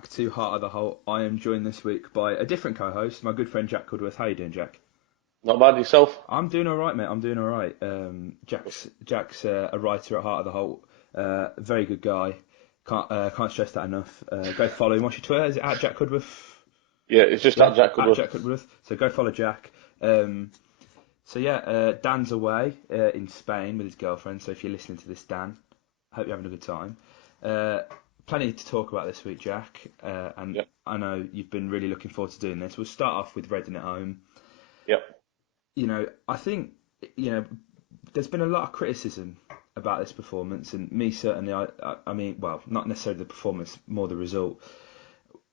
back to Heart of the Holte. I am joined this week by a different co-host, my good friend Jack Cudworth. How you doing, Jack? Not bad, yourself? I'm doing all right, mate. I'm doing all right. Jack's a writer at Heart of the Holte. Very good guy. Can't stress that enough. Go follow him. What's your Twitter? Is it at Jack Cudworth? Yeah, it's just at Jack Cudworth. At Jack Cudworth. So go follow Jack. Dan's away in Spain with his girlfriend. So if you're listening to this, Dan, I hope you're having a good time. Plenty to talk about this week, Jack. I know you've been really looking forward to doing this. We'll start off with Reading at home. Yep. I think, there's been a lot of criticism about this performance, and me certainly, I mean, not necessarily the performance, more the result.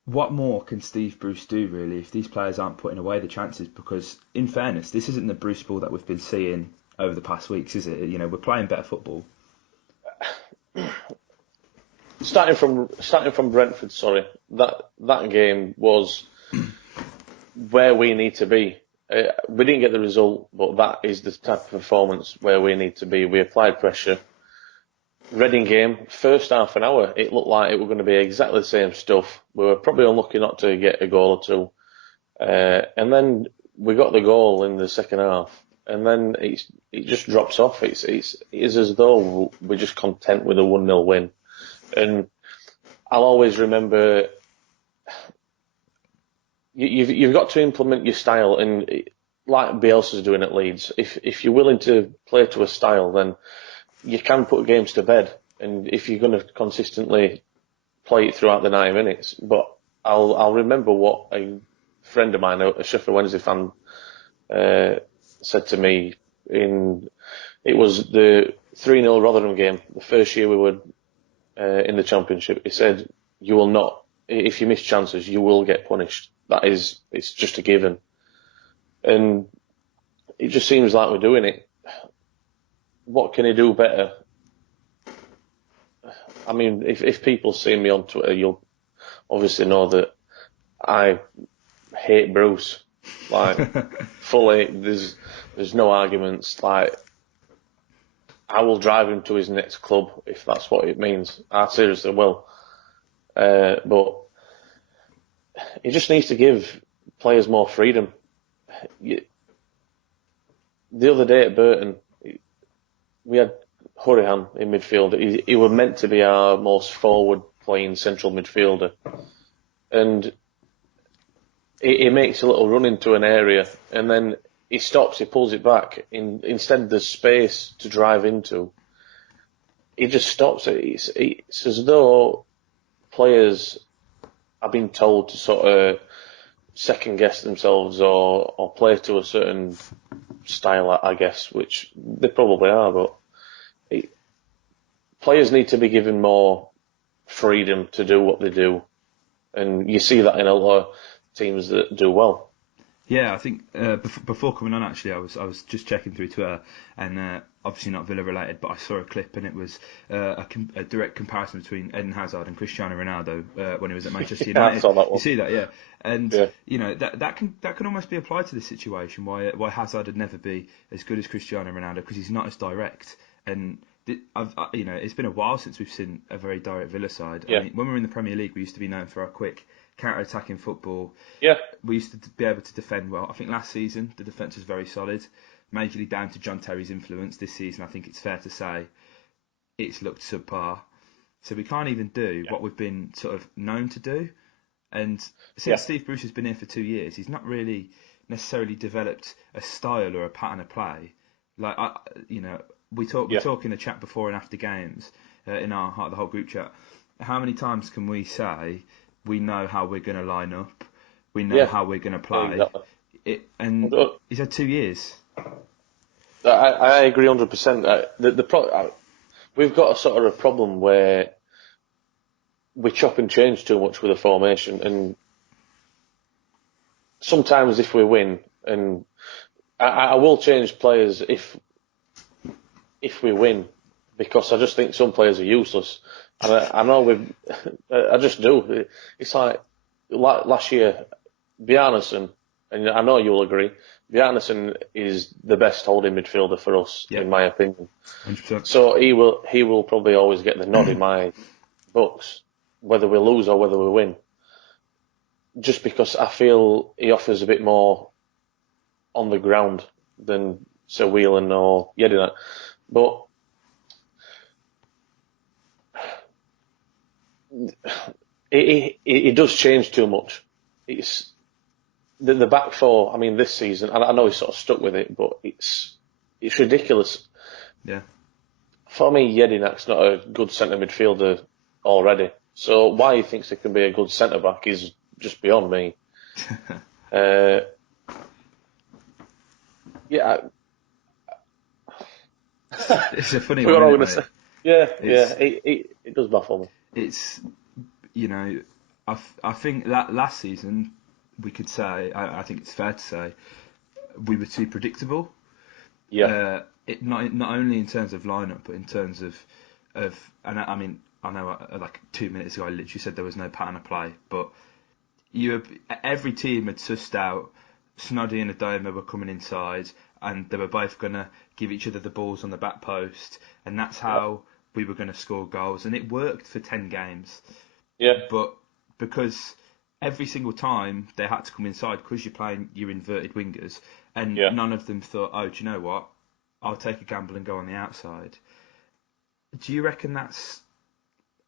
What more can Steve Bruce do, really, if these players aren't putting away the chances? Because, in fairness, this isn't the Bruce ball that we've been seeing over the past weeks, is it? We're playing better football. Starting from Brentford, that game was where we need to be. We didn't get the result, but that is the type of performance where we need to be. We applied pressure. Reading game, first half an hour, it looked like it was going to be exactly the same stuff. We were probably unlucky not to get a goal or two. And then we got the goal in the second half. And then it just drops off. It is as though we're just content with a 1-0 win. And I'll always remember, you've got to implement your style, and like Bielsa's doing at Leeds, if you're willing to play to a style, then you can put games to bed. And if you're going to consistently play it throughout the 90 minutes, but I'll remember what a friend of mine, a Sheffield Wednesday fan, said to me it was the 3-0 Rotherham game, the first year we were in the Championship. He said, "You will not, if you miss chances, you will get punished. It's just a given." And it just seems like we're doing it. What can he do better? I mean, if people see me on Twitter, you'll obviously know that I hate Bruce. Fully, there's no arguments. I will drive him to his next club if that's what it means. I seriously will. But he just needs to give players more freedom. The other day at Burton, we had Hurrihan in midfield. He was meant to be our most forward-playing central midfielder. And he makes a little run into an area, and then he stops, he pulls it back. Instead there's space to drive into. He just stops it. It's as though players are being told to sort of second guess themselves or play to a certain style, I guess, which they probably are, but players need to be given more freedom to do what they do. And you see that in a lot of teams that do well. Yeah, I think before coming on, actually, I was just checking through Twitter, and obviously not Villa related, but I saw a clip, and it was a direct comparison between Eden Hazard and Cristiano Ronaldo when he was at Manchester United. I saw that one. You see that, yeah, and that can almost be applied to this situation. Why Hazard would never be as good as Cristiano Ronaldo, because he's not as direct. And it's been a while since we've seen a very direct Villa side. Yeah. I mean, when we were in the Premier League, we used to be known for our quick counter-attacking football. Yeah. We used to be able to defend well. I think last season the defence was very solid, majorly down to John Terry's influence. This season, I think it's fair to say it's looked subpar. So we can't even do what we've been sort of known to do. And since Steve Bruce has been here for 2 years, he's not really necessarily developed a style or a pattern of play. We talk in the chat before and after games in our Heart of the Holte group chat. How many times can we say we know how we're going to line up, we know how we're going to play, exactly. He's had 2 years. I agree 100%. We've got a sort of a problem where we chop and change too much with the formation, and sometimes if we win, and I will change players if we win, because I just think some players are useless. And I know I just do. It's like last year, Bjarnason, and I know you'll agree, Bjarnason is the best holding midfielder for us, in my opinion. 100%. So he will probably always get the nod in my books, whether we lose or whether we win. just because I feel he offers a bit more on the ground than Sir Whelan or Yedina. But it does change too much. It's the back four. I mean, this season, I know he's sort of stuck with it, but it's ridiculous. Yeah. For me, Jedinak's not a good centre midfielder already. So why he thinks he can be a good centre back is just beyond me. Yeah. It's a funny one, isn't it? Yeah, it does baffle me. It's, I think that last season we could say, I think it's fair to say, we were too predictable. Yeah. Not only in terms of lineup, but in terms of and I mean, I know like 2 minutes ago I literally said there was no pattern of play, but every team had sussed out Snoddy and Adoma were coming inside, and they were both going to give each other the balls on the back post, and that's how we were going to score goals, and it worked for 10 games. Yeah. But because every single time they had to come inside, because you're playing your inverted wingers, and none of them thought, oh, do you know what? I'll take a gamble and go on the outside. Do you reckon that's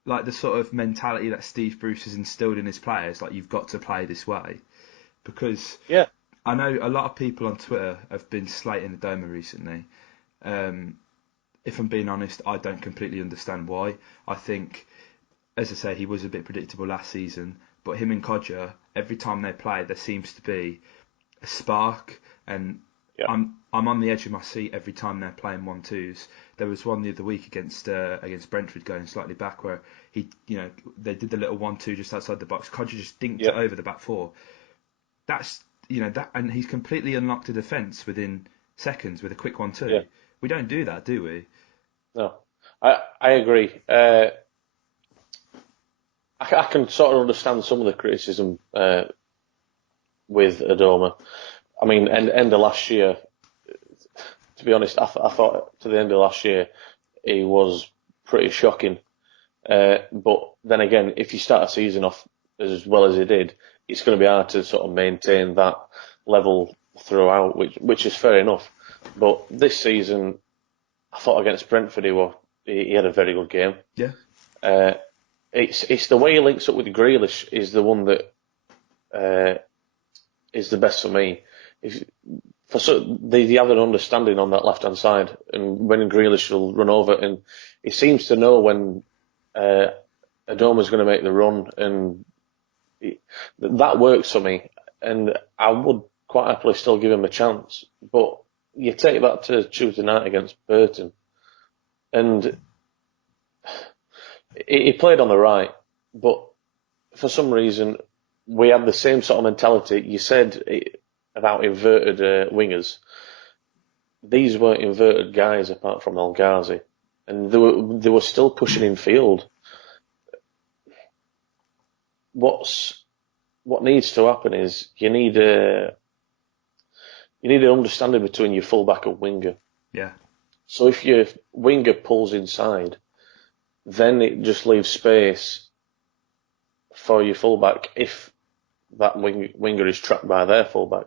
like the sort of mentality that Steve Bruce has instilled in his players? Like, you've got to play this way? Because I know a lot of people on Twitter have been slating Adoma recently. If I'm being honest, I don't completely understand why. I think, as I say, he was a bit predictable last season, but him and Codger, every time they play, there seems to be a spark, and I'm on the edge of my seat every time they're playing 1-2s. There was one the other week against Brentford, going slightly back, where they did the little 1-2 just outside the box. Codger just dinked it over the back four. That's that, and he's completely unlocked a defence within seconds with a quick 1-2. Yeah. We don't do that, do we? No, I agree. I can sort of understand some of the criticism with Adoma. I mean, end of last year, to be honest, I thought to the end of last year he was pretty shocking. But then again, if you start a season off as well as he did, it's going to be hard to sort of maintain that level throughout, which is fair enough. But this season, I thought against Brentford he had a very good game. Yeah. It's the way he links up with Grealish is the one that is the best for me. They have an understanding on that left hand side, and when Grealish will run over, and he seems to know when Adoma's going to make the run, and that works for me. And I would quite happily still give him a chance, but you take that to Tuesday night against Burton, and he played on the right, but for some reason we had the same sort of mentality. You said about inverted wingers. These weren't inverted guys apart from El Ghazi, and they were still pushing in field. What needs to happen is you need an understanding between your fullback and winger. Yeah. So if your winger pulls inside, then it just leaves space for your fullback if that winger is trapped by their fullback.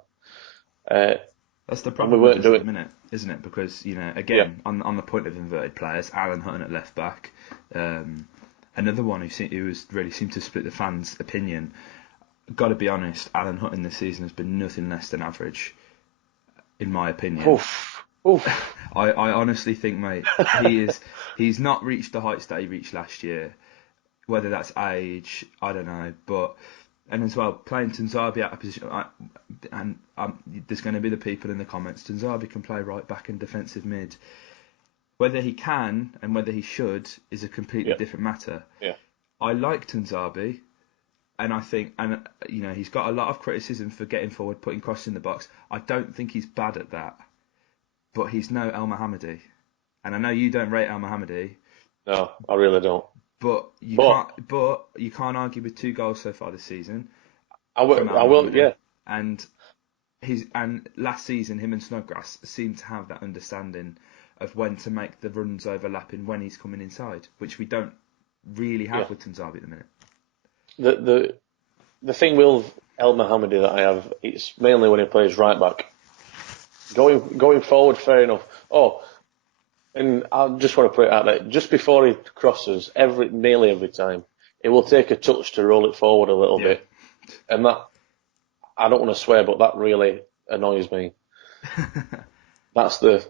That's the problem at the minute, isn't it? Because, again, on the point of inverted players, Alan Hutton at left back, another one who really seemed to split the fans' opinion. Got to be honest, Alan Hutton this season has been nothing less than average, in my opinion. Oof. I honestly think, mate, he's not reached the heights that he reached last year. Whether that's age, I don't know, and as well, playing Tanzabi out of position, there's going to be the people in the comments. Tanzabi can play right back and defensive mid. Whether he can and whether he should is a completely different matter. Yeah. I like Tanzabi, and I think, he's got a lot of criticism for getting forward, putting crosses in the box. I don't think he's bad at that, but he's no El Mohammadi, and I know you don't rate El Mohammadi. No, I really don't. But you can't argue with 2 goals so far this season. I will, yeah. And last season, him and Snodgrass seemed to have that understanding of when to make the runs overlapping when he's coming inside, which we don't really have with Tanzabi at the minute. The thing with El Mohammedi that I have, it's mainly when he plays right back. Going forward, fair enough. Oh, and I just want to put it out there, just before he crosses, nearly every time, it will take a touch to roll it forward a little Yeah. bit. And that, I don't want to swear, but that really annoys me. That's the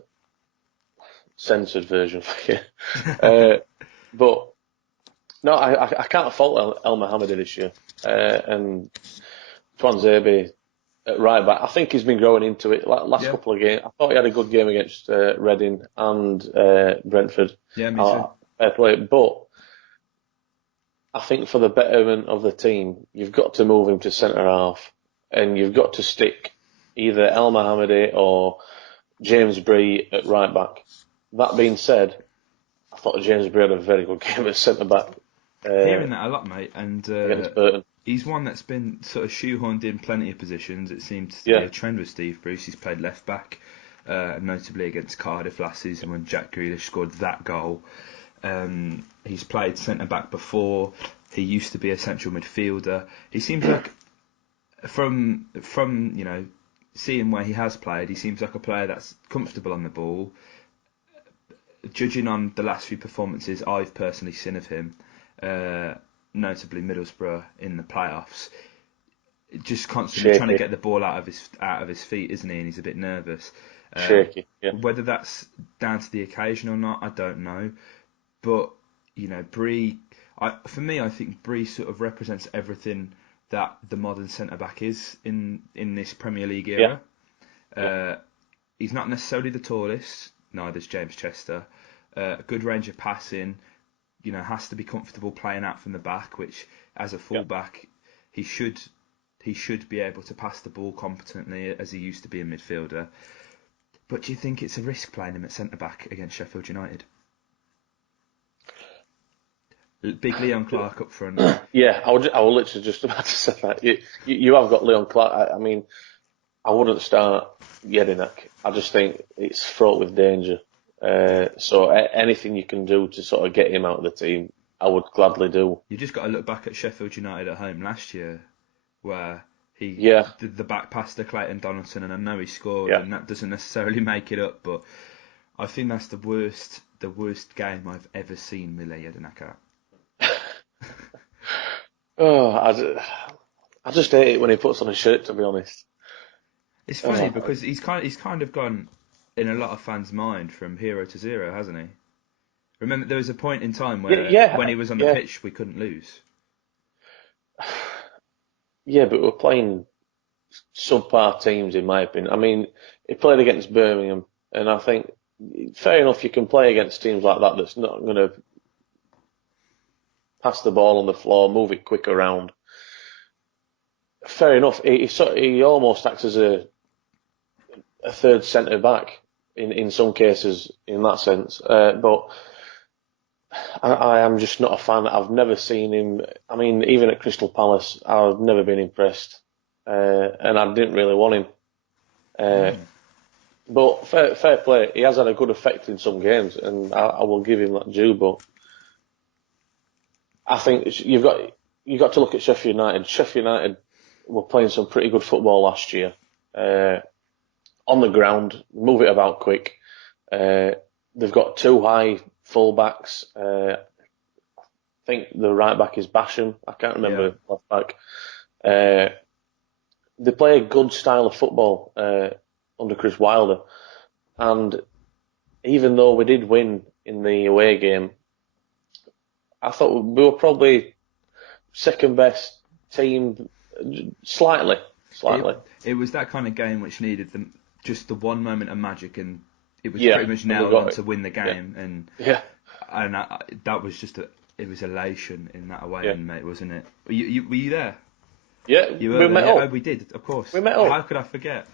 censored version for you. But no, I can't fault El Mohammedi this year. And Twanzebe at right back, I think he's been growing into it. Last Yeah. couple of games, I thought he had a good game against Reading and Brentford. Yeah, me too. Fair play. But I think for the betterment of the team, you've got to move him to centre half, and you've got to stick either El Mohammedi or James Bree at right back. That being said, I thought James Bree had a very good game at centre back. Hearing that a lot, mate, and Against Burton. he's one that's been sort of shoehorned in plenty of positions. It seems to be Yeah. a trend with Steve Bruce. He's played left back, notably against Cardiff last season when Jack Grealish scored that goal. He's played centre back before. He used to be a central midfielder. He seems like, from seeing where he has played, he seems like a player that's comfortable on the ball. Judging on the last few performances I've personally seen of him, notably Middlesbrough in the playoffs, just constantly trying to get the ball out of his feet, isn't he? And he's a bit nervous. Shaky, yeah. Whether that's down to the occasion or not, I don't know. But Bree, for me, I think Bree sort of represents everything that the modern centre back is in this Premier League era. He's not necessarily the tallest. Neither is James Chester. Good range of passing. Has to be comfortable playing out from the back, which as a fullback he should be able to pass the ball competently as he used to be a midfielder. But do you think it's a risk playing him at centre back against Sheffield United? Big Leon Clark up front. Yeah, I was literally just about to say that. You have got Leon Clark. I mean, I wouldn't start Jedinak. I just think it's fraught with danger. So anything you can do to sort of get him out of the team, I would gladly do. You just got to look back at Sheffield United at home last year, where he did the back pass to Clayton Donaldson, and I know he scored, and that doesn't necessarily make it up, but I think that's the worst game I've ever seen Mile Jedinak at. I just hate it when he puts on a shirt, to be honest. It's funny because he's kind of gone in a lot of fans' mind from hero to zero, hasn't he? Remember, there was a point in time where when he was on the pitch, we couldn't lose. Yeah, but we're playing subpar teams, in my opinion. I mean, he played against Birmingham, and I think, fair enough, you can play against teams like that that's not going to pass the ball on the floor, move it quick around. Fair enough, he almost acts as a third centre back in some cases in that sense, but I am just not a fan. I've never seen him. I mean, even at Crystal Palace, I've never been impressed, and I didn't really want him. But fair play, he has had a good effect in some games, and I will give him that due. But I think you've got to look at Sheffield United. Sheffield United were playing some pretty good football last year. On the ground, move it about quick. They've got two high full-backs. I think the right back is Basham. I can't remember left back. They play a good style of football under Chris Wilder. And even though we did win in the away game, I thought we were probably second best team, slightly. It was that kind of game which needed just the one moment of magic, and it was pretty much nailed on to win the game. And that was it was elation in that away end, mate, wasn't it? Were you there? Yeah, we met up. Oh, we did, of course. We met up. How could I forget?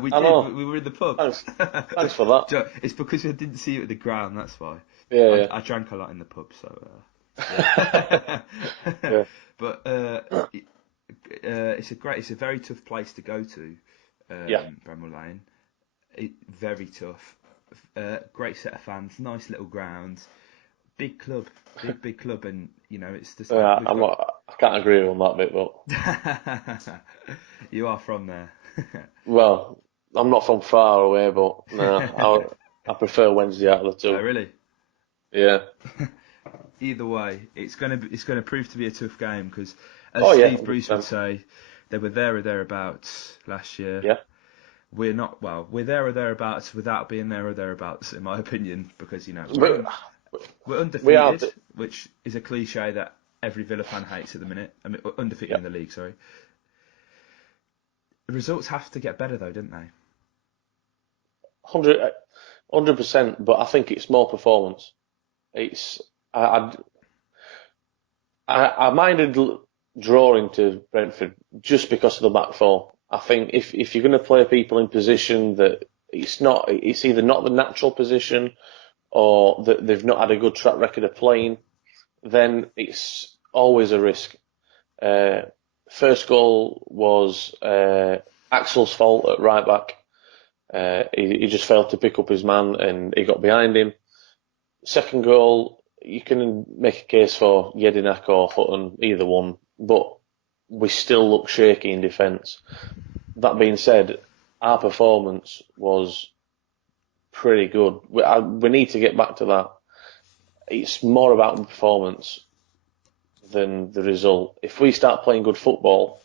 We did. Know. We were in the pub. Thanks for that. It's because I didn't see you at the ground. That's why. I drank a lot in the pub, so. But it's a very tough place to go to. Bramall Lane. Very tough. Great set of fans. Nice little ground. Big club, big club, and it's just. I can't agree on that bit, but You are from there. well, I'm not from far away, but no, I prefer Wednesday out of the two. Oh, really? Yeah. Either way, it's gonna prove to be a tough game because, as Oh yeah, Steve Bruce would 100%. say, they were there or thereabouts last year. Yeah. We're not. Well, we're there or thereabouts without being there or thereabouts, in my opinion, because But we're we are. undefeated, which is a cliche that every Villa fan hates at the minute. I mean, undefeated Yeah. in the league. Sorry. The results have to get better though, don't they? 100%, but I think it's more performance. It's I minded drawing to Brentford just because of the back four. I think if you're going to play people in position that it's either not the natural position or that they've not had a good track record of playing, then it's always a risk. Uh, First goal was Axel's fault at right back. He just failed to pick up his man and he got behind him. Second goal, you can make a case for Jedinak or Hutton, either one, but we still look shaky in defence. That being said, our performance was pretty good. We need to get back to that. It's more about the performance than the result. If we start playing good football,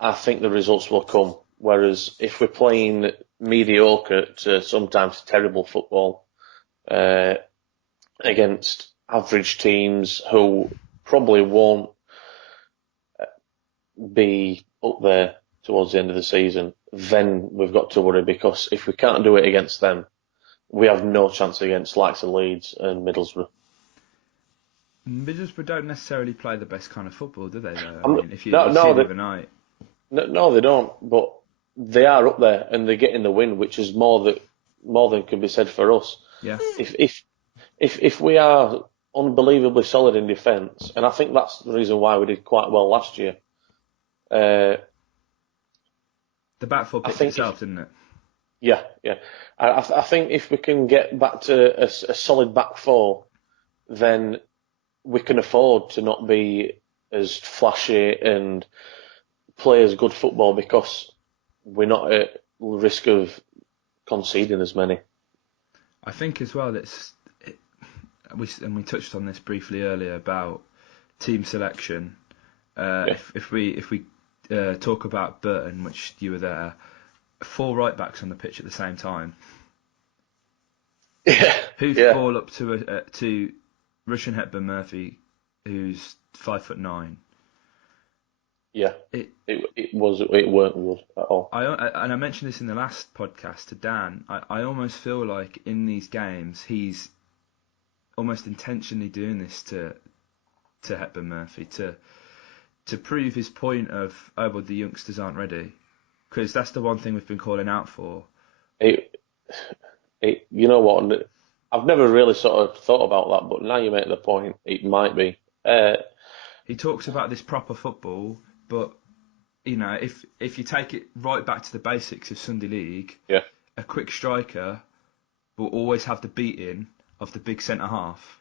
I think the results will come. Whereas if we're playing mediocre to sometimes terrible football against average teams who probably won't be up there towards the end of the season, then we've got to worry, because if we can't do it against them, we have no chance against likes of Leeds and Middlesbrough. Middlesbrough don't necessarily play the best kind of football, do they? Though I I'm, mean, if you no, see no, it overnight, no, they don't. But they are up there, and they're getting the win, which is more than can be said for us. yeah. If we are unbelievably solid in defence, and I think that's the reason why we did quite well last year. The back four I picked think itself, didn't it? Yeah. I think if we can get back to a solid back four, then we can afford to not be as flashy and play as good football, because we're not at risk of conceding as many. I think as well we touched on this briefly earlier about team selection. Yeah. If we talk about Burton, which you were there, 4 right backs on the pitch at the same time. Yeah. Who Yeah. fall up to Russian Hepburn Murphy, who's 5'9". Yeah. It weren't good at all. And I mentioned this in the last podcast to Dan. I almost feel like in these games he's almost intentionally doing this to Hepburn Murphy to prove his point of, oh well, the youngsters aren't ready, because that's the one thing we've been calling out for. You know what? I've never really sort of thought about that, but now you make the point, it might be. He talks about this proper football, but if you take it right back to the basics of Sunday League, Yeah. a quick striker will always have the beating of the big centre half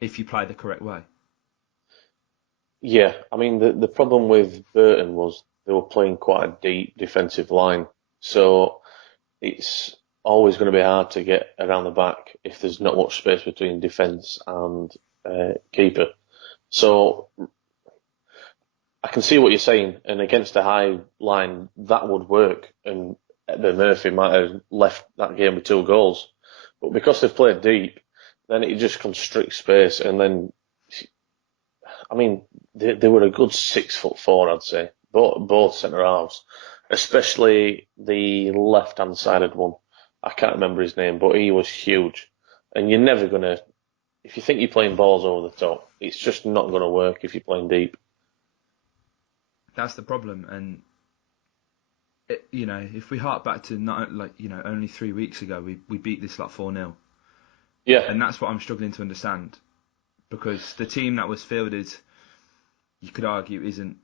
if you play the correct way. Yeah, I mean the problem with Burton was they were playing quite a deep defensive line, so it's always going to be hard to get around the back if there's not much space between defence and keeper. So I can see what you're saying, and against a high line that would work, and Edmund Murphy might have left that game with 2 goals, but because they've played deep, then it just constricts space, and then I mean they were a good 6'4", I'd say, both centre halves, especially the left-hand sided one. I can't remember his name, but he was huge. And you're never going to, if you think you're playing balls over the top, it's just not going to work if you're playing deep. That's the problem. And, if we hark back to only 3 weeks ago, we beat this like 4-0. Yeah. And that's what I'm struggling to understand. Because the team that was fielded, you could argue, isn't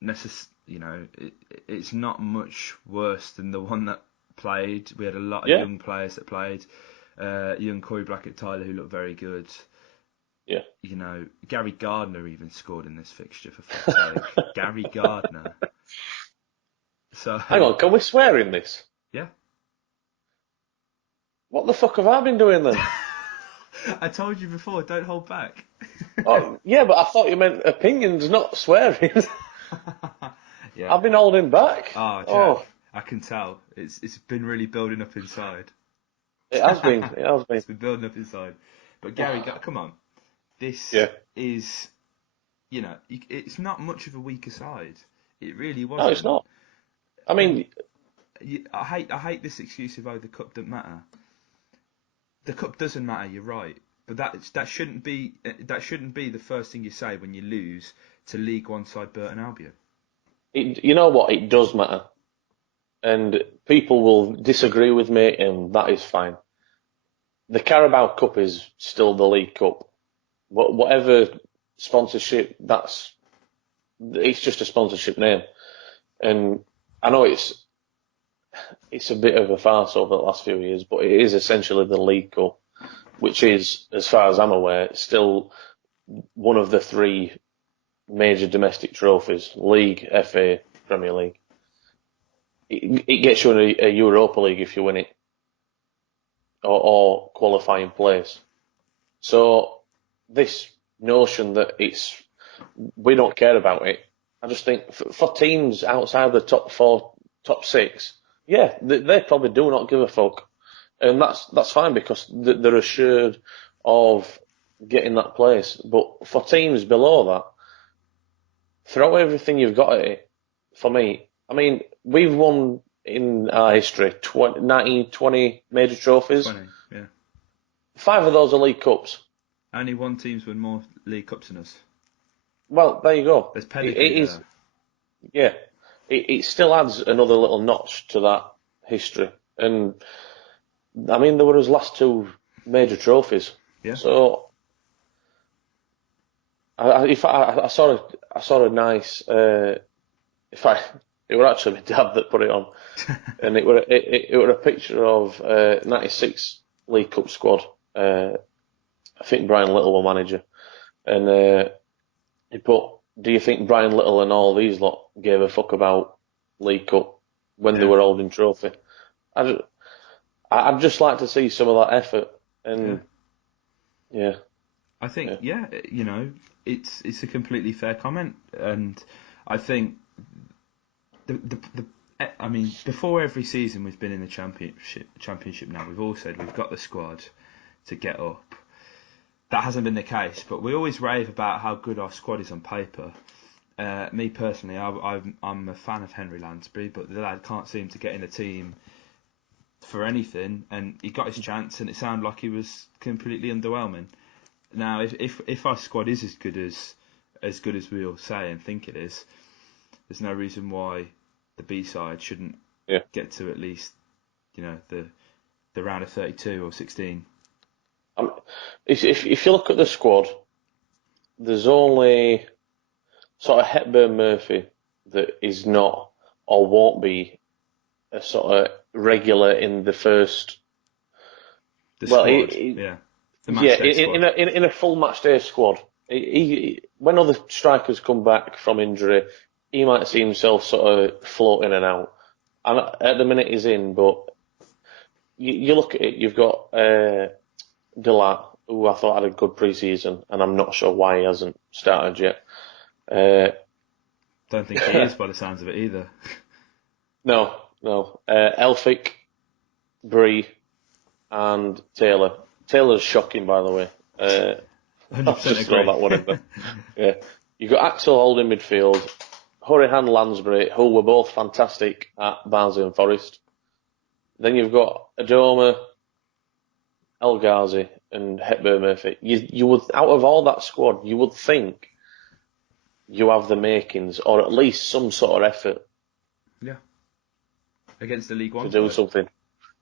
necessarily, it's not much worse than the one that played. We had a lot of young players that played. Young Corey Blackett-Tyler, who looked very good. Yeah. You know, Gary Gardner even scored in this fixture, for fuck's sake. Gary Gardner. So, Hang on, can we swear in this? yeah. What the fuck have I been doing then? I told you before, don't hold back. Oh, yeah, but I thought you meant opinions, not swearing. Yeah. I've been holding back. Oh, Jack, Oh, I can tell. It's been really building up inside. it has been. It has been. It's been building up inside. But Gary, come on. This Yeah. is, you know, it's not much of a weaker side. It really No, wasn't. it's not. I mean, I hate this excuse of, oh, the cup doesn't matter. The cup doesn't matter. You're right, but that shouldn't be the first thing you say when you lose to League One side Burton Albion. you know what? It does matter. And people will disagree with me, and that is fine. The Carabao Cup is still the League Cup. Whatever sponsorship, it's just a sponsorship name. And I know it's a bit of a farce over the last few years, but it is essentially the League Cup, which is, as far as I'm aware, still one of the three major domestic trophies: League, FA, Premier League. It gets you in a Europa League if you win it, or qualifying place. So this notion that we don't care about it, I just think for teams outside the top four, top six, yeah, they probably do not give a fuck, and that's fine because they're assured of getting that place. But for teams below that, throw everything you've got at it. For me, I mean, we've won in our history 19, 20 major trophies. 20, yeah. 5 of those are League Cups. Only one team's won more League Cups than us. Well, there you go. There's pedigree It is, there. yeah. It still adds another little notch to that history. And, I mean, there were his last 2 major trophies. Yeah. So, I saw a nice, it were actually my dad that put it on. And it were a picture of 96 League Cup squad. I think Brian Little were manager, and he put, "Do you think Brian Little and all these lot gave a fuck about League Cup when they were holding trophy?" I'd just like to see some of that effort, and yeah. I think you know, it's a completely fair comment, and I think I mean, before every season we've been in the championship now, we've all said we've got the squad to get up. That hasn't been the case, but we always rave about how good our squad is on paper. Me personally, I'm a fan of Henry Lansbury, but the lad can't seem to get in the team for anything, and he got his chance, and it sounded like he was completely underwhelming. Now, if our squad is as good as we all say and think it is, there's no reason why the B side shouldn't get to at least, you know, the round of 32 or 16. If you look at the squad, there's only sort of Hepburn Murphy that is not or won't be a sort of regular in the first. The squad, the match day squad. In a full match day squad. When other strikers come back from injury, he might see himself sort of floating in and out. And at the minute he's in, but you look at it, you've got Delat, who I thought had a good pre-season, and I'm not sure why he hasn't started yet. Don't think he is by the sounds of it either. No. Elphick, Bree, and Taylor. Taylor's shocking, by the way. 100% just throw that one in there. Yeah. You've got Axel Holte in midfield, Hurrihan, Lansbury, who were both fantastic at Barnsley and Forest. Then you've got Adoma, El Ghazi, and Hepburn Murphy. You would, out of all that squad, you would think you have the makings, or at least some sort of effort. Yeah. Against the League One to do something.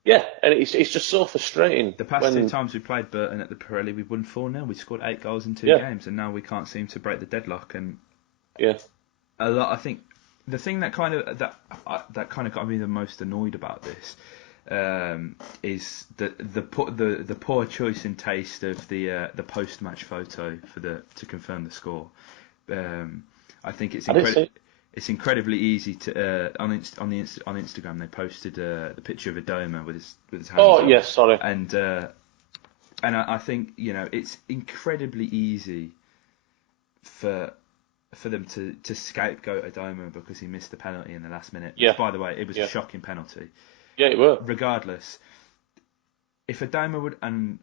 Yeah, and it's just so frustrating. The past 2 times we played Burton at the Pirelli, we've won 4-0. We scored 8 goals in 2 games, and now we can't seem to break the deadlock. And I think the thing that kind of got me the most annoyed about this, is the poor choice in taste of the post match photo to confirm the score. I think it's incredibly easy to on Instagram they posted the picture of Adoma with his hands. Oh yes, sorry. And I think it's incredibly easy for them to scapegoat Adoma because he missed the penalty in the last minute. Yeah. Which, by the way, it was a shocking penalty. Yeah, it were. Regardless, if Adoma would, and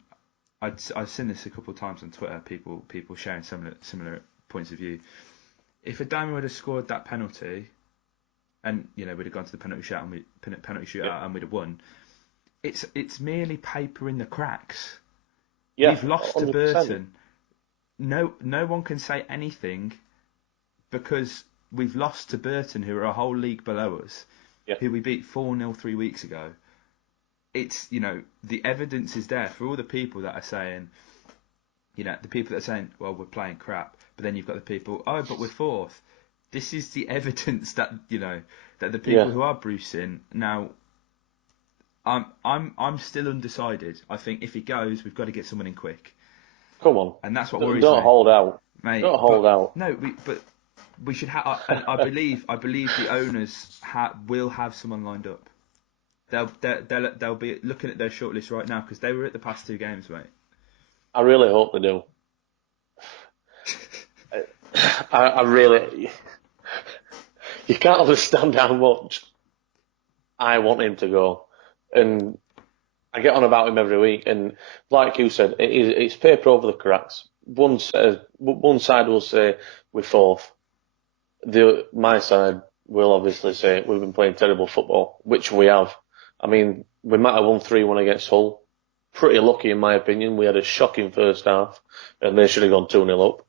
I've seen this a couple of times on Twitter, people sharing similar points of view. If Adoma would have scored that penalty, and we'd have gone to the penalty shootout and we'd have won, it's merely paper in the cracks. Yeah, we've lost 100%. to Burton. No one can say anything because we've lost to Burton, who are a whole league below us, who we beat 4-0 3 weeks ago. It's the evidence is there for all the people that are saying, well, we're playing crap, but then you've got the people, but we're fourth. This is the evidence that that the people who are bruising now. I'm still undecided. I think if he goes, we've got to get someone in quick. Come on, and that's what worries me. Don't hold out, mate. Don't hold out. No, but we should have. I believe the owners will have someone lined up. They'll be looking at their shortlist right now because they were at the past 2 games, mate. I really hope they do. I really. You can't understand how much I want him to go, and I get on about him every week. And like you said, it's paper over the cracks. One side will say we're fourth. My side will obviously say we've been playing terrible football, which we have. I mean, we might have won 3-1 against Hull. Pretty lucky, in my opinion. We had a shocking first half, and they should have gone 2-0 up.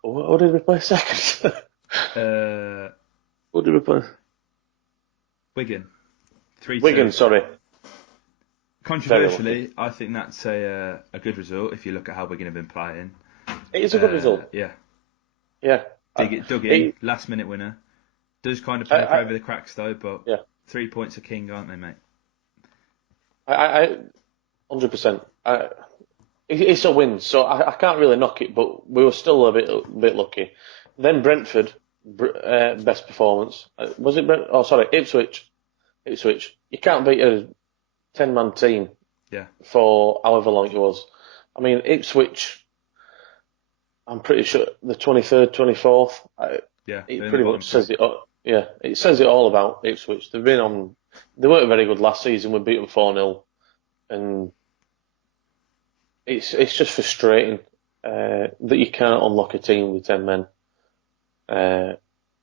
What did we play second? What did we play? Wigan. 3-2. Wigan, sorry. Controversially, I think that's a good result if you look at how Wigan have been playing. It is a good result. Yeah. Yeah. Dug in, last minute winner. Does kind of paper over the cracks though, but 3 points are king, aren't they, mate? 100%. It's a win, so I can't really knock it, but we were still a bit lucky. Then Brentford, best performance. Was it Brent? Oh, sorry, Ipswich. You can't beat a 10-man team for however long it was. I mean, Ipswich, I'm pretty sure the 23rd, 24th. It pretty much says it. It says it all about Ipswich. They weren't very good last season. We beat them 4-0, and it's just frustrating that you can't unlock a team with 10 men.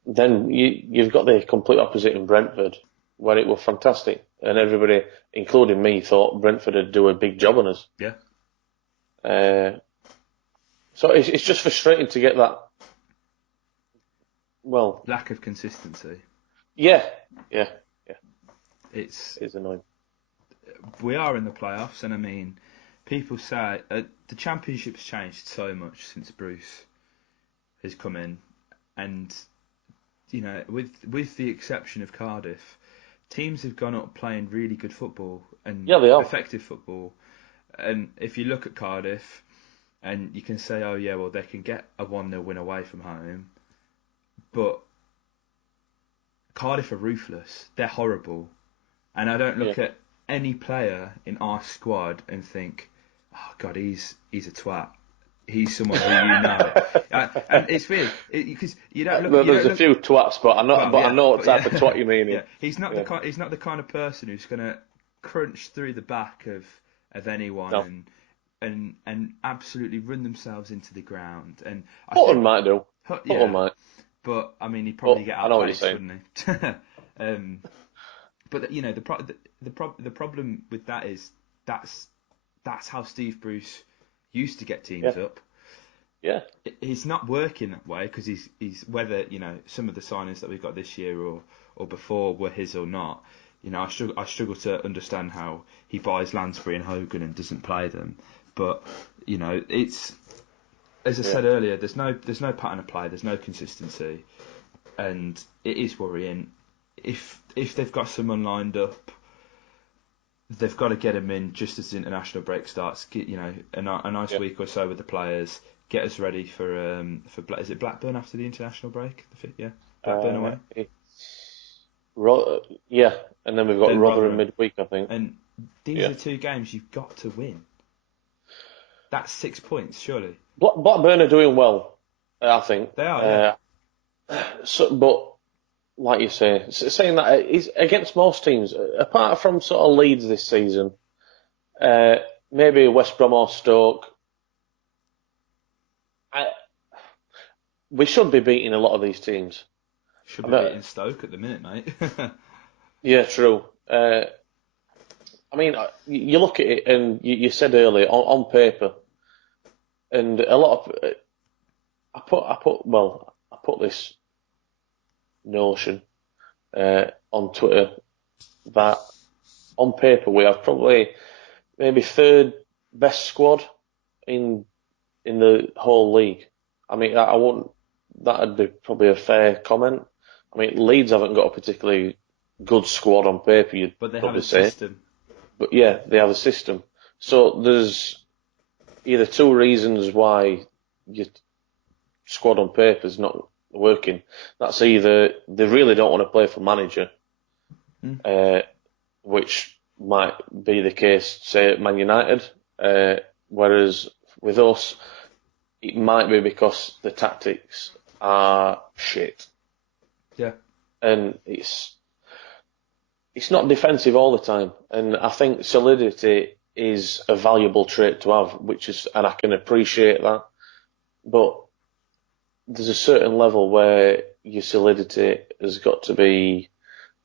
Then you've got the complete opposite in Brentford, where it was fantastic, and everybody, including me, thought Brentford would do a big job on us. Yeah. So it's just frustrating to get that. Well, lack of consistency. Yeah. It's annoying. We are in the playoffs, and I mean, people say the Championship's changed so much since Bruce has come in, and with the exception of Cardiff, teams have gone up playing really good football and they are. effective football. And if you look at Cardiff, and you can say, oh yeah, well they can get a 1-0 win away from home, but Cardiff are ruthless. They're horrible, and I don't look at any player in our squad and think, oh God, he's a twat. He's someone who and it's weird because you don't look. There's a few twats, but I know what type of twat you mean. Yeah, he's not the kind of person who's going to crunch through the back of anyone and absolutely run themselves into the ground. And Hutton might do. Hutton might. But I mean, he'd probably get out of place, wouldn't he? But the problem with that is that's how Steve Bruce used to get teams up. Yeah, he's not working that way because he's whether some of the signings that we've got this year or before were his or not. I struggle to understand how he buys Lansbury and Hogan and doesn't play them. But it's, as I said earlier, there's no pattern of play, there's no consistency, and it is worrying. if they've got someone lined up, they've got to get them in just as the international break starts. Get, a nice week or so with the players. Get us ready for is it Blackburn after the international break? Blackburn away. Yeah, and then we've got Rotherham midweek, I think. And these are 2 games you've got to win. That's 6 points, surely. Blackburn are doing well, I think. They are, but like you say, saying that is against most teams, apart from sort of Leeds this season, maybe West Brom or Stoke. We should be beating a lot of these teams. Should be beating Stoke at the minute, mate. Yeah, true. I mean, you look at it, and you said earlier on paper, and a lot of I put this notion on Twitter that on paper we have probably maybe 3rd best squad in the whole league. I mean, I wouldn't. That'd be probably a fair comment. I mean, Leeds haven't got a particularly good squad on paper, but they have a system. But yeah, they have a system. So there's either 2 reasons why your squad on paper is not working. That's either they really don't want to play for manager, which might be the case, say, at Man United, whereas with us, it might be because the tactics are shit. Yeah. And it's not defensive all the time. And I think solidity is a valuable trait to have, and I can appreciate that. But there's a certain level where your solidity has got to be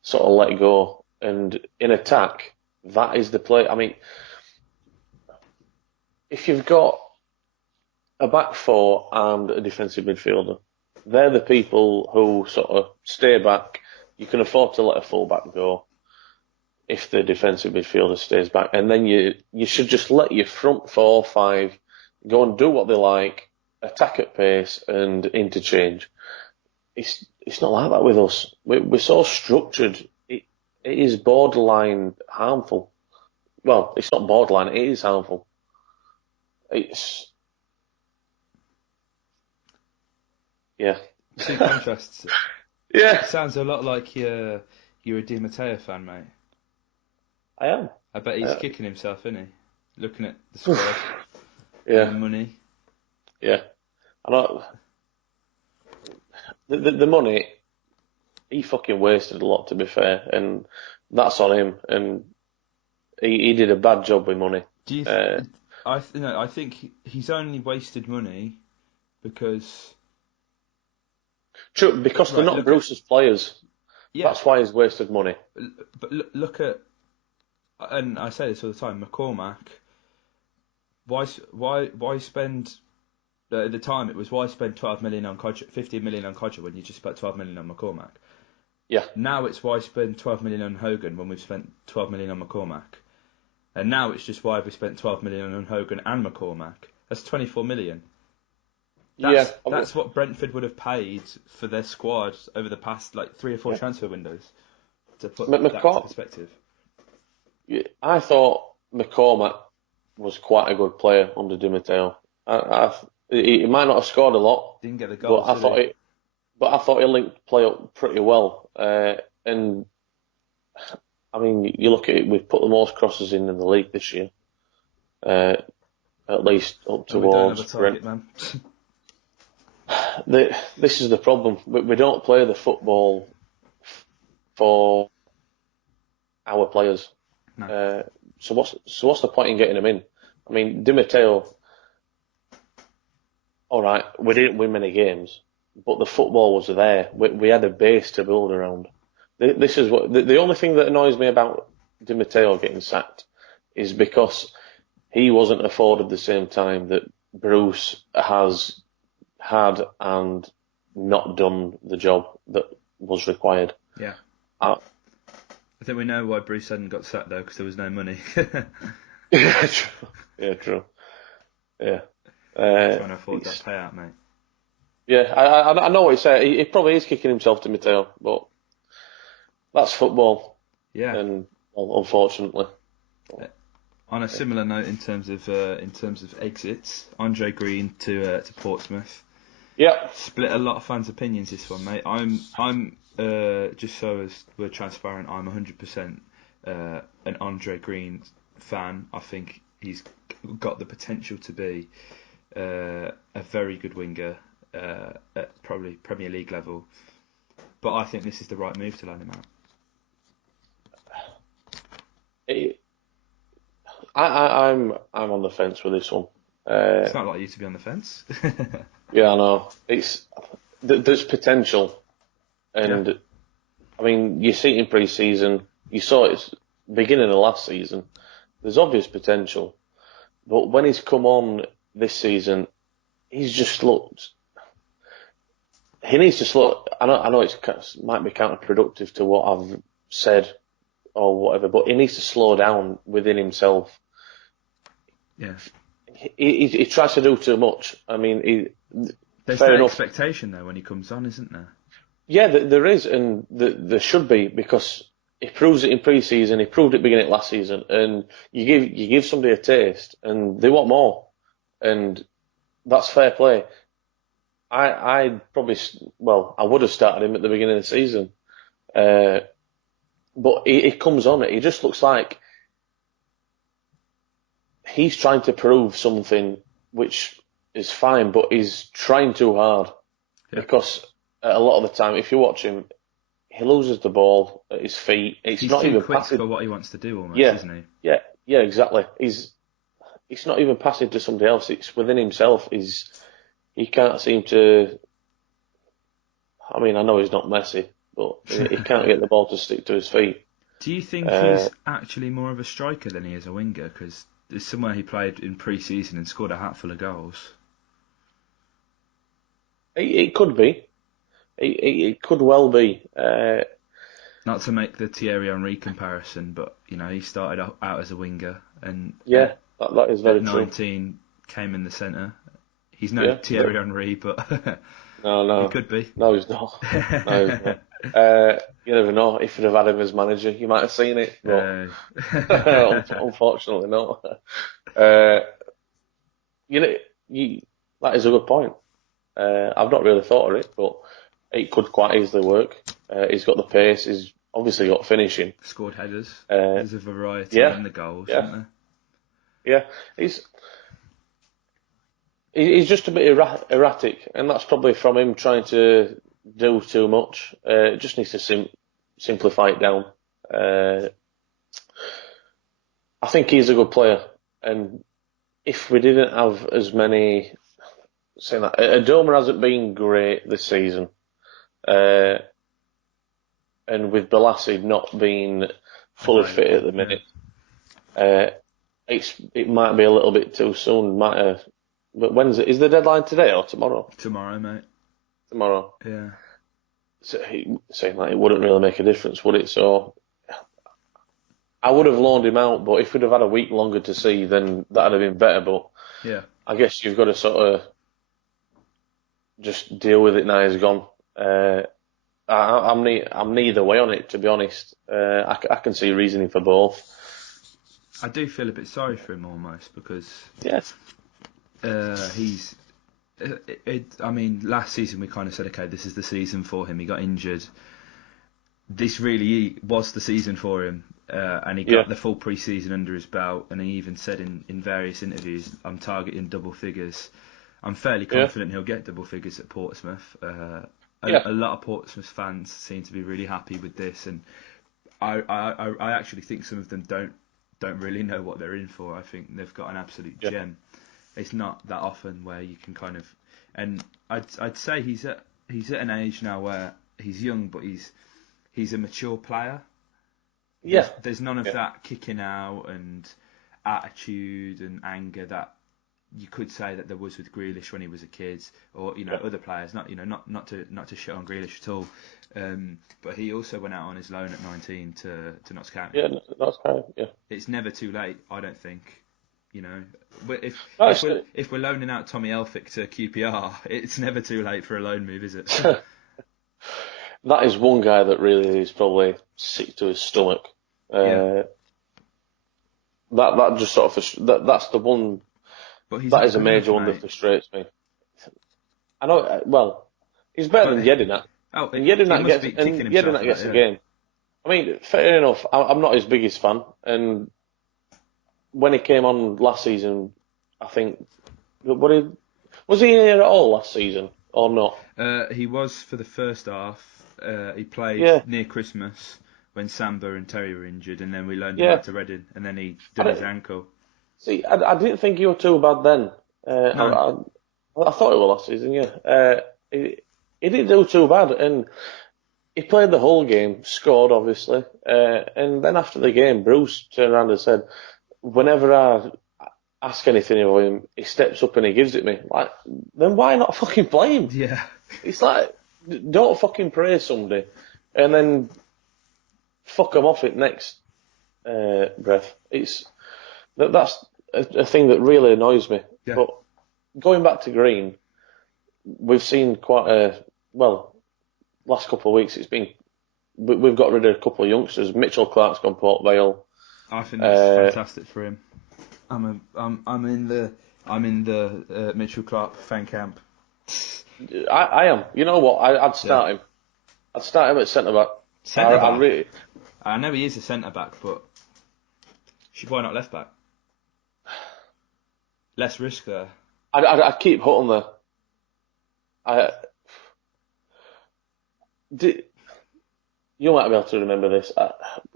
sort of let go. And in attack, that is the play. I mean, if you've got a back 4 and a defensive midfielder, they're the people who sort of stay back. You can afford to let a full-back go if the defensive midfielder stays back. And then you should just let your front 4 or 5 go and do what they like, attack at pace and interchange. It's not like that with us. We're so structured. It is borderline harmful. Well, it's not borderline, it is harmful. Yeah. Two contrasts. Yeah. It sounds a lot like you're a Di Matteo fan, mate. I am. I bet he's kicking himself, isn't he? Looking at the squad. Yeah. And the money. Yeah. The money, he fucking wasted a lot, to be fair, and that's on him. And he did a bad job with money. Do you? I think he's only wasted money because. True, because they're not Bruce's players. Yeah. That's why he's wasted money. But look at, and I say this all the time, McCormack. Why spend? At the time, it was why spend 12 million on Codger, 15 million on Codger when you just spent 12 million on McCormack. Yeah. Now it's why spend 12 million on Hogan when we've spent 12 million on McCormack. And now it's just why we spent 12 million on Hogan and McCormack. That's 24 million. That's what Brentford would have paid for their squad over the past 3 or 4 transfer windows. To put that into perspective. I thought McCormack was quite a good player under Di Matteo. He might not have scored a lot. Didn't get the goals. But I thought he linked play up pretty well. And I mean, you look at it, we've put the most crosses in the league this year. At least up towards. We don't have a target, man. This is the problem. We don't play the football for our players. No. So what's the point in getting them in? I mean, Di Matteo. All right, we didn't win many games, but the football was there. We had a base to build around. This is what the only thing that annoys me about Di Matteo getting sacked is because he wasn't afforded the same time that Bruce has had and not done the job that was required. Yeah. I think we know why Bruce hadn't got sacked though, because there was no money. Yeah, true. Yeah, true. Yeah. Trying to afford that payout, mate. Yeah, I know what you're saying. He probably is kicking himself to Matteo, but that's football. Yeah. And well, unfortunately. On a similar note, in terms of exits, Andre Green to Portsmouth. Yeah. Split a lot of fans' opinions this one, mate. I'm just so as we're transparent, I'm 100% an Andre Green fan. I think he's got the potential to be a very good winger at probably Premier League level. But I think this is the right move to loan him out. I'm on the fence with this one. It's not like you to be on the fence. Yeah, I know. There's potential, and Yeah. I mean, you see it in pre-season. You saw it beginning of last season. There's obvious potential, but when he's come on this season, he's just looked. He needs to slow. I know it might be counterproductive to what I've said or whatever, but he needs to slow down within himself. Yeah. He tries to do too much. I mean, There's fair that enough. expectation though when he comes on, isn't there? Yeah, there is, and there should be, because he proves it in pre-season. He proved it beginning of last season, and you give somebody a taste, and they want more, and that's fair play. I would have started him at the beginning of the season, but he comes on it. He just looks like he's trying to prove something, which is fine, but he's trying too hard. Yeah. Because a lot of the time, if you watch him, he loses the ball at his feet. He's not too even quick for what he wants to do, almost, isn't he? Yeah, exactly. It's not even passing to somebody else. It's within himself. He can't seem to. I mean, I know he's not Messi, but he can't get the ball to stick to his feet. Do you think he's actually more of a striker than he is a winger? Because there's somewhere he played in pre-season and scored a hatful of goals. It could be. It could well be. Not to make the Thierry Henry comparison, but he started out as a winger and that is very at true. 19 came in the centre. He's no Thierry Henry, but no, he could be. No, he's not. No, he's not. You never know. If you'd have had him as manager, you might have seen it. But unfortunately, not. That is a good point. I've not really thought of it, but it could quite easily work. He's got the pace. He's obviously got finishing. Scored headers. There's a variety in the goals, isn't there? Yeah, he's just a bit erratic, and that's probably from him trying to do too much. It just needs to simplify it down. I think he's a good player, and if we didn't have as many, saying that Adoma hasn't been great this season, and with Balassi not being fully fit at the minute, it might be a little bit too soon. But when's it? Is the deadline today or tomorrow? Tomorrow, mate. Tomorrow. Yeah. So saying that it wouldn't really make a difference, would it? So I would have loaned him out, but if we'd have had a week longer to see, then that'd have been better. But yeah, I guess you've got to sort of just deal with it now he's gone. I'm neither way on it, to be honest. I can see reasoning for both. I do feel a bit sorry for him almost because he's. I mean, last season we kind of said, okay, this is the season for him. He got injured. This really was the season for him, and he got the full pre-season under his belt. And he even said in various interviews, "I'm targeting double figures." I'm fairly confident he'll get double figures at Portsmouth. A lot of Portsmouth fans seem to be really happy with this, and I actually think some of them don't really know what they're in for. I think they've got an absolute gem. It's not that often where you can kind of, and I'd say he's at an age now where he's young, but he's a mature player. Yeah, there's none of that kicking out and attitude and anger that you could say that there was with Grealish when he was a kid, or other players. Not to shit on Grealish at all, but he also went out on his loan at 19 to Notts County. Yeah, Notts County. Yeah, it's never too late, I don't think. If we're loaning out Tommy Elphick to QPR, it's never too late for a loan move, is it? that is one guy that really is probably sick to his stomach. That just sort of that's the one. But he's That not is a good major enough, one that mate. frustrates me. I know. Well, he's better than But Jedinak, and it Jedinak must gets be kicking himself for that, a yeah. game. I mean, fair enough. I'm not his biggest fan, and when he came on last season, I think was he here at all last season or not? He was for the first half. He played Yeah, near Christmas when Samba and Terry were injured, and then we loaned him yeah. out to Reading, and then he I done his don't, ankle. see, I didn't think he was too bad then. No, I thought it was last season. Yeah, he didn't do too bad, and he played the whole game, scored obviously, and then after the game, Bruce turned around and said, "Whenever I ask anything of him, he steps up and he gives it me." Like, then why not fucking play him? yeah, It's like, don't fucking praise somebody and then fuck them off it next breath. That's a thing that really annoys me. yeah. But going back to Green, we've seen quite last couple of weeks. We've got rid of a couple of youngsters. Mitchell Clark's gone Port Vale. I think that's fantastic for him. I'm in the Mitchell Clark fan camp. I am. You know what? I'd start him. I'd start him at centre back. Centre I back. really, I know he is a centre back, but why not left back? Less risk there. I'd keep Hutton there. You might be able to remember this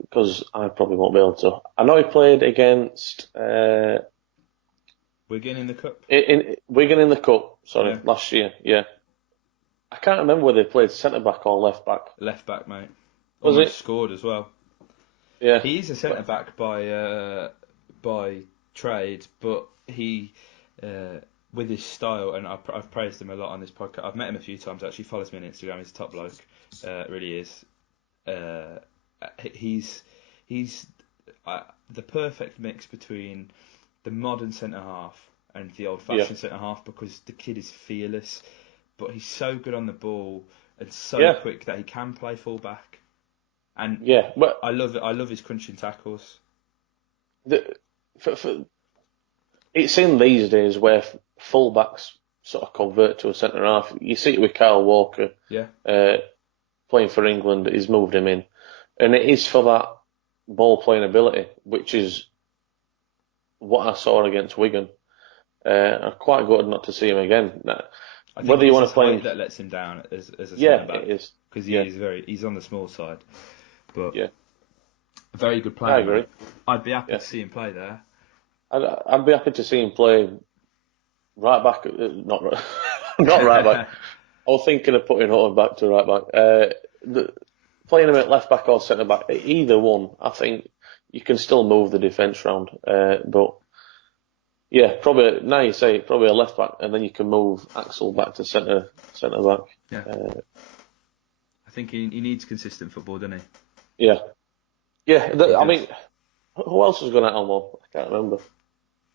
because I probably won't be able to. I know he played against Wigan in the cup. in Wigan in the cup. Sorry, Yeah. last year. Yeah, I can't remember whether they played centre back or left back. Left back, mate. Was Almost it? scored as well. Yeah. He's a centre back by trade, but he with his style, and I've praised him a lot on this podcast. I've met him a few times actually. Follows me on Instagram. He's a top bloke. Really is. He's the perfect mix between the modern centre half and the old-fashioned centre half, because the kid is fearless, but he's so good on the ball and so quick that he can play full back. And but I love it. I love his crunching tackles. It's in these days where fullbacks sort of convert to a centre half. You see it with Kyle Walker. Yeah. Playing for England, he's moved him in, and it is for that ball playing ability, which is what I saw against Wigan. I'm quite gutted not to see him again. I think Whether you want to play height him, that lets him down as a centre back, it is because he's on the small side, but a very good player. I agree. Mate. I'd be happy to see him play there. I'd be happy to see him play right back, not right back. I was thinking of putting Holte back to right back. Playing him at left back or centre back, either one, I think you can still move the defence round. But yeah, probably now you say probably a left back, and then you can move Axel back to centre back. Yeah. I think he needs consistent football, doesn't he? Yeah. Yeah. I mean, who else has gone at Elmo? I can't remember.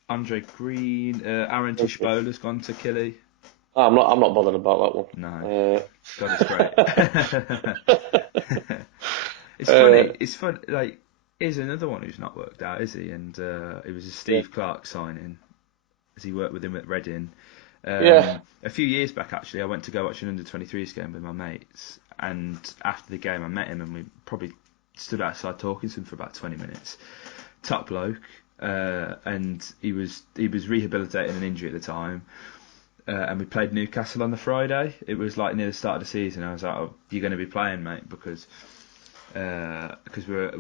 Andre Green, Aaron Tishbola's gone to Killy. Oh, I'm not bothered about that one. No, God, it's great. It's funny. It's fun. Like, here's another one who's not worked out, is he? And it was a Steve Clark signing, as he worked with him at Reading. A few years back, actually, I went to go watch an under-23s game with my mates, and after the game, I met him, and we probably stood outside talking to him for about 20 minutes. Top bloke, and he was rehabilitating an injury at the time. And we played Newcastle on the Friday. It was like near the start of the season. I was like, "Oh, you're going to be playing, mate," because we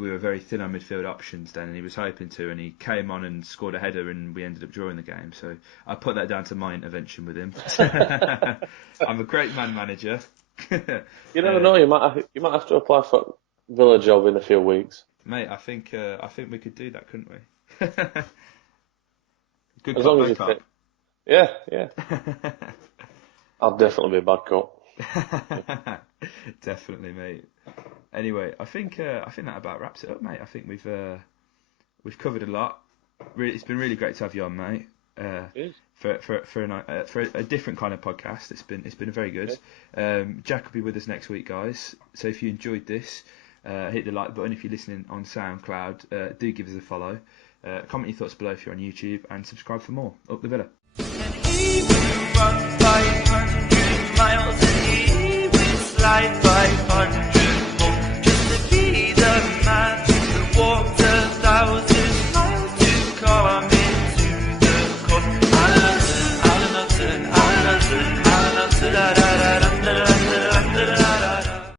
were very thin on midfield options then, and he was hoping to, and he came on and scored a header, and we ended up drawing the game. So I put that down to my intervention with him. I'm a great man manager. You never know. You might have to apply for a Villa job in a few weeks, mate. I think we could do that, couldn't we? Good as cop, long as bad you cop. fit. Yeah. I'll definitely be a bad cop. Definitely, mate. Anyway, I think that about wraps it up, mate. I think we've covered a lot. Really, it's been really great to have you on, mate. For a different kind of podcast. It's been very good. Jack will be with us next week, guys. So if you enjoyed this, hit the like button. If you're listening on SoundCloud, do give us a follow. Comment your thoughts below if you're on YouTube, and subscribe for more. Up the Villa.